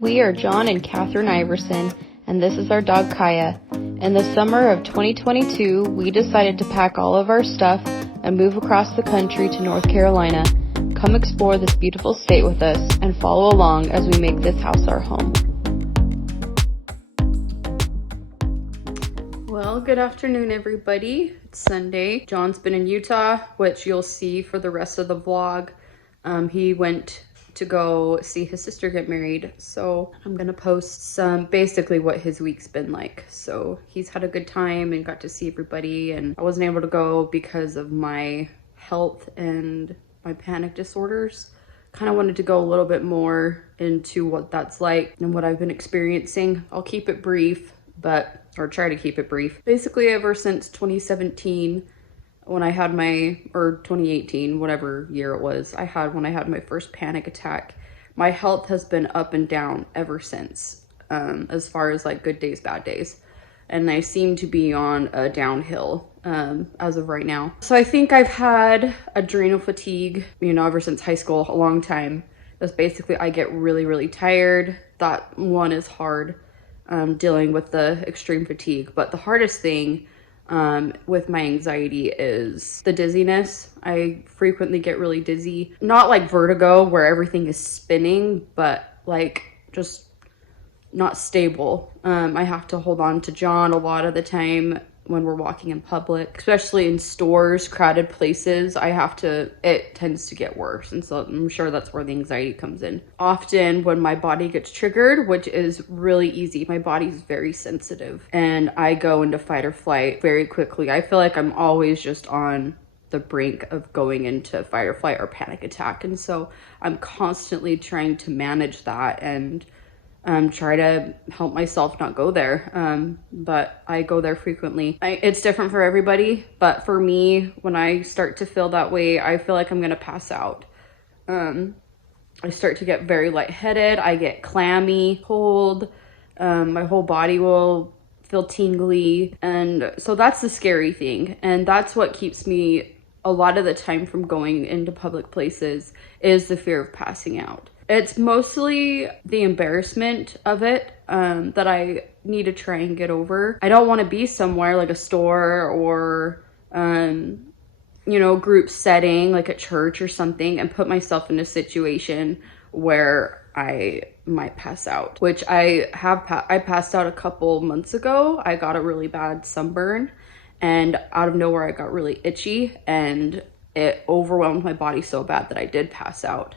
We are John and Catherine Iverson, and this is our dog Kaya. In the summer of 2022, we decided to pack all of our stuff and move across the country to North Carolina. Come explore this beautiful state with us and follow along as we make this house our home. Well, good afternoon, everybody. It's Sunday. John's been in Utah, which you'll see for the rest of the vlog. He went to go see his sister get married, so I'm gonna post some basically what his week's been like. So he's had a good time and got to see everybody, and I wasn't able to go because of my health and my panic disorders. Kind of wanted to go a little bit more into what that's like and what I've been experiencing. I'll keep it brief, or try to keep it brief. Basically, ever since 2017, when I had or 2018, whatever year it was, when I had my first panic attack, my health has been up and down ever since, as far as like good days, bad days. And I seem to be on a downhill as of right now. So I think I've had adrenal fatigue, ever since high school, a long time. That's basically, I get really, really tired. That one is hard, dealing with the extreme fatigue. But the hardest thing with my anxiety is the dizziness. I frequently get really dizzy. Not like vertigo where everything is spinning, but like just not stable. I have to hold on to John a lot of the time when we're walking in public, especially in stores, crowded places. It tends to get worse. And so I'm sure that's where the anxiety comes in. Often when my body gets triggered, which is really easy, my body's very sensitive and I go into fight or flight very quickly. I feel like I'm always just on the brink of going into fight or flight or panic attack. And so I'm constantly trying to manage that and try to help myself not go there. But I go there frequently. It's different for everybody, but for me, when I start to feel that way, I feel like I'm gonna pass out. I start to get very lightheaded. I get clammy, cold. My whole body will feel tingly. And so that's the scary thing. And that's what keeps me a lot of the time from going into public places, is the fear of passing out. It's mostly the embarrassment of it that I need to try and get over. I don't want to be somewhere like a store or, group setting like at church or something and put myself in a situation where I might pass out, which I passed out a couple months ago. I got a really bad sunburn and out of nowhere I got really itchy and it overwhelmed my body so bad that I did pass out.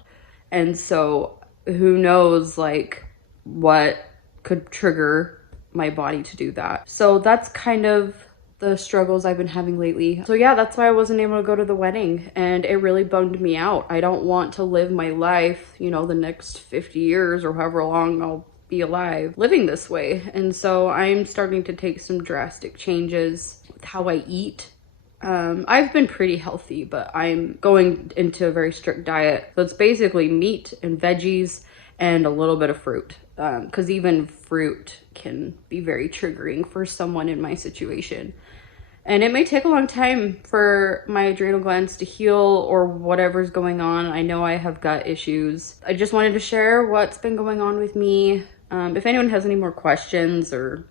And so who knows like what could trigger my body to do that. So that's kind of the struggles I've been having lately. So yeah, that's why I wasn't able to go to the wedding and it really bummed me out. I don't want to live my life, the next 50 years or however long I'll be alive living this way. And so I'm starting to take some drastic changes with how I eat. I've been pretty healthy, but I'm going into a very strict diet. So it's basically meat and veggies and a little bit of fruit. Because even fruit can be very triggering for someone in my situation. And it may take a long time for my adrenal glands to heal or whatever's going on. I know I have gut issues. I just wanted to share what's been going on with me. If anyone has any more questions or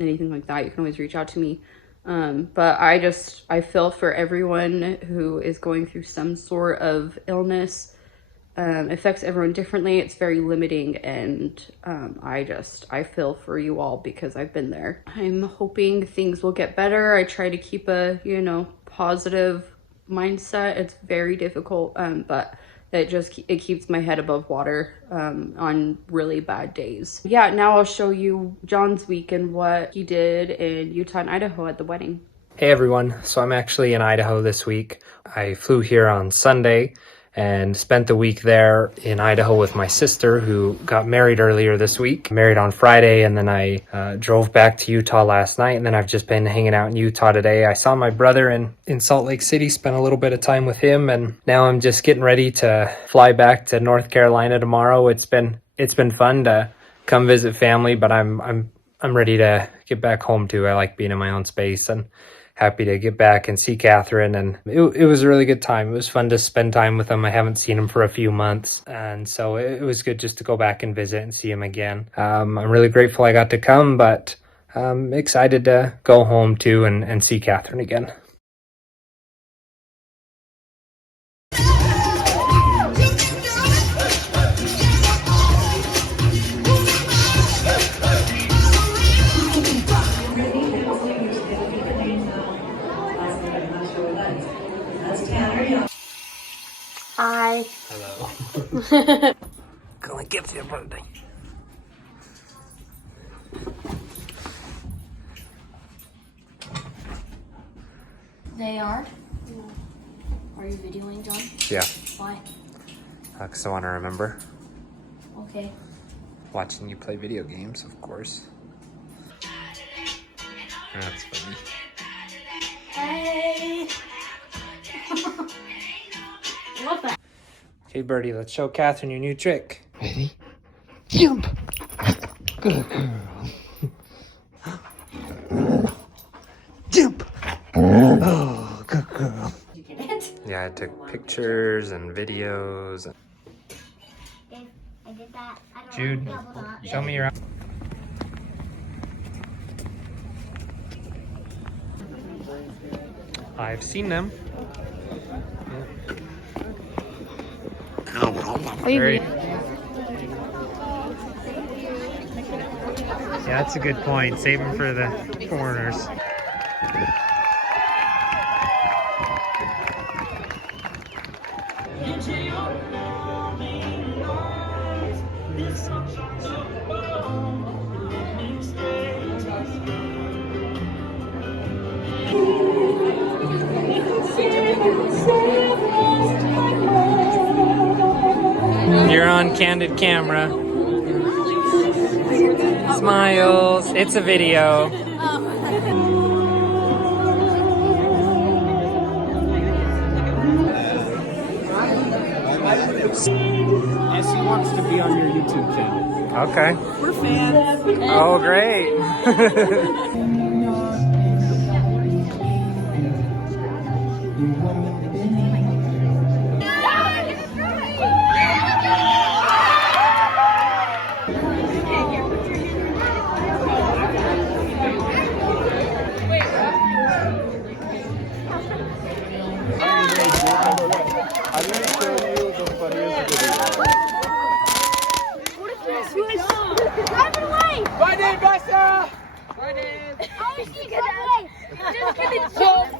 anything like that, you can always reach out to me. But I feel for everyone who is going through some sort of illness. Affects everyone differently. It's very limiting, and I feel for you all because I've been there. I'm hoping things will get better. I try to keep a positive mindset. It's very difficult, but it keeps my head above water on really bad days. Yeah, now I'll show you John's week and what he did in Utah and Idaho at the wedding. Hey everyone, so I'm actually in Idaho this week. I flew here on Sunday and spent the week there in Idaho with my sister who got married earlier this week. Married on Friday, and then I drove back to Utah last night, and then I've just been hanging out in Utah today. I saw my brother in Salt Lake City, spent a little bit of time with him, and now I'm just getting ready to fly back to North Carolina tomorrow. It's been fun to come visit family, but I'm ready to get back home too. I like being in my own space and happy to get back and see Catherine, and it was a really good time. It was fun to spend time with him. I haven't seen him for a few months, and so it was good just to go back and visit and see him again. I'm really grateful I got to come, but I'm excited to go home too and see Catherine again. Hi. Hello. Gonna give you a birthday. They are? Are you videoing, John? Yeah, Why? because I want to remember Okay. watching you play video games, of course. That's funny. Hey! What the? Okay, Birdie, let's show Catherine your new trick. Ready? Jump! Good girl. Jump! Oh, good girl. Did you get it? Yeah, I took pictures and videos. I did that. I don't Jude, know. Double dot. show me your... I've seen them. Very... Yeah, that's a good point. Save them for the foreigners. You're on candid camera. Smiles. It's a video. Essie wants to be on your YouTube channel. Okay. We're fans. Oh, great. I'm going to show you the funniest video. Drive it away! Bye, Dave Bessa! Bye, Dave! Oh, she's away! Just gonna jump!